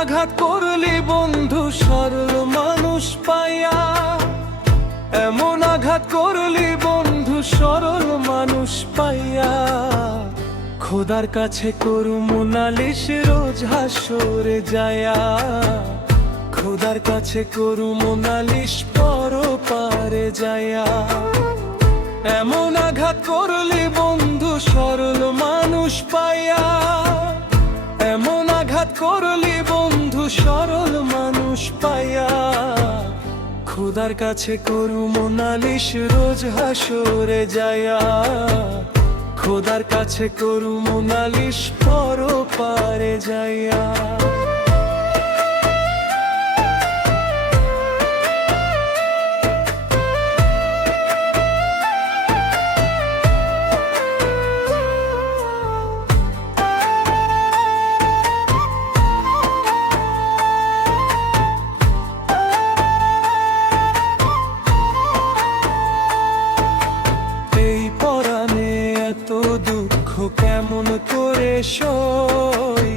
আঘাত করলি বন্ধু সরল মানুষ পাইয়া, এমন আঘাত করলি বন্ধু সরল মানুষ পাইয়া। খোদার কাছে করু নালিশ রোজ হাসরে যায়া, খোদার কাছে করু নালিশ পরপারে যায়া। এমন আঘাত করলি বন্ধু সরল মানুষ পাইয়া, এমন আঘাত করলি বন্ধু সরল মানুষ পাইয়া। খোদার কাছে করু নালিশ রোজ হাসরে যায়া, খোদার কাছে করু নালিশ পরপারে যায়া। কেমন করে সই,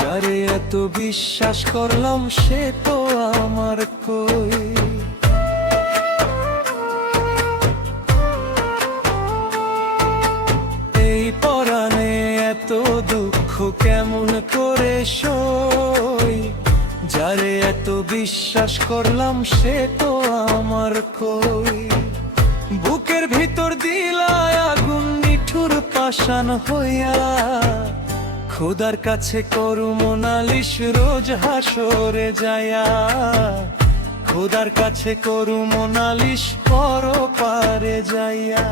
যারে এত বিশ্বাস করলাম সে তো আমার কই। এই পরাণে এত দুঃখ কেমন করে সই, যারে এত বিশ্বাস করলাম সে তো আমার কই। বুকের ভিতর দিলায় আগুন নিঠুর পাষাণ হইয়া, খোদার কাছে করু নালিশ রোজ হাসরে যায়া, খোদার কাছে করু নালিশ পরপারে যায়া।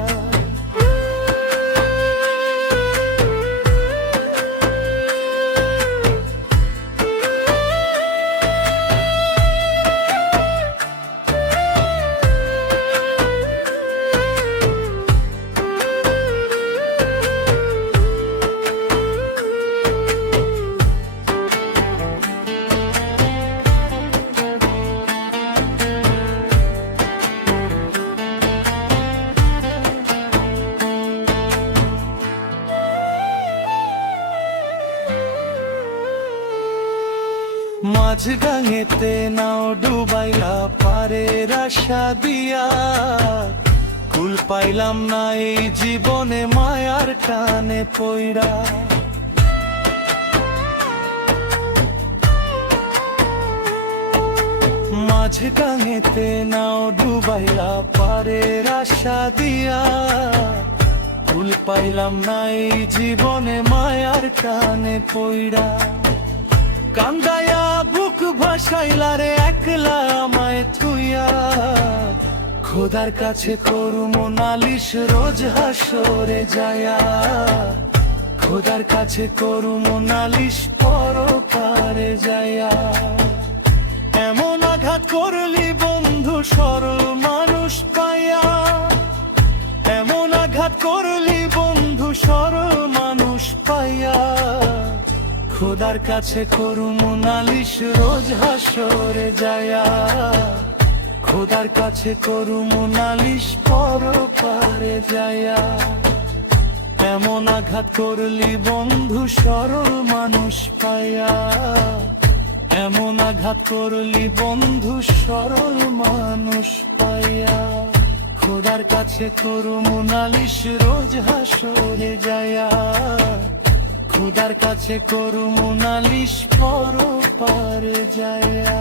মাঝ গাঙেতে নাও ডুবাইলা পারের আশা দিয়া, কুল পাইলাম না এই জীবনে মায়ার টানে পইড়া। মাঝ গাঙেতে নাও ডুবাইলা পারের আশা দিয়া, কুল পাইলাম না এই জীবনে মায়ার টানে পইড়া। কান্দায়া বুক ভাসাইলা রে একলা আমায় থুইয়া, খোদার কাছে করু নালিশ রোজ হাসরে যায়া, খোদার কাছে করু নালিশ পরপারে যায়া। এমন আঘাত করলি বন্ধু সরল মানুষ পাইয়া, এমন আঘাত করলি বন্ধু সরল মানুষ পাইয়া। খোদার কাছে করু নালিশ রোজ হাসরে যায়া, খোদার কাছে করু নালিশ পরপারে যায়া। এমন আঘাত করলি বন্ধু সরল মানুষ পাইয়া, এমন আঘাত করলি বন্ধু সরল মানুষ পাইয়া। খোদার কাছে করু নালিশ রোজ হাসরে যায়া, খোদার কাছে করু নালিশ পরপারে যায়া।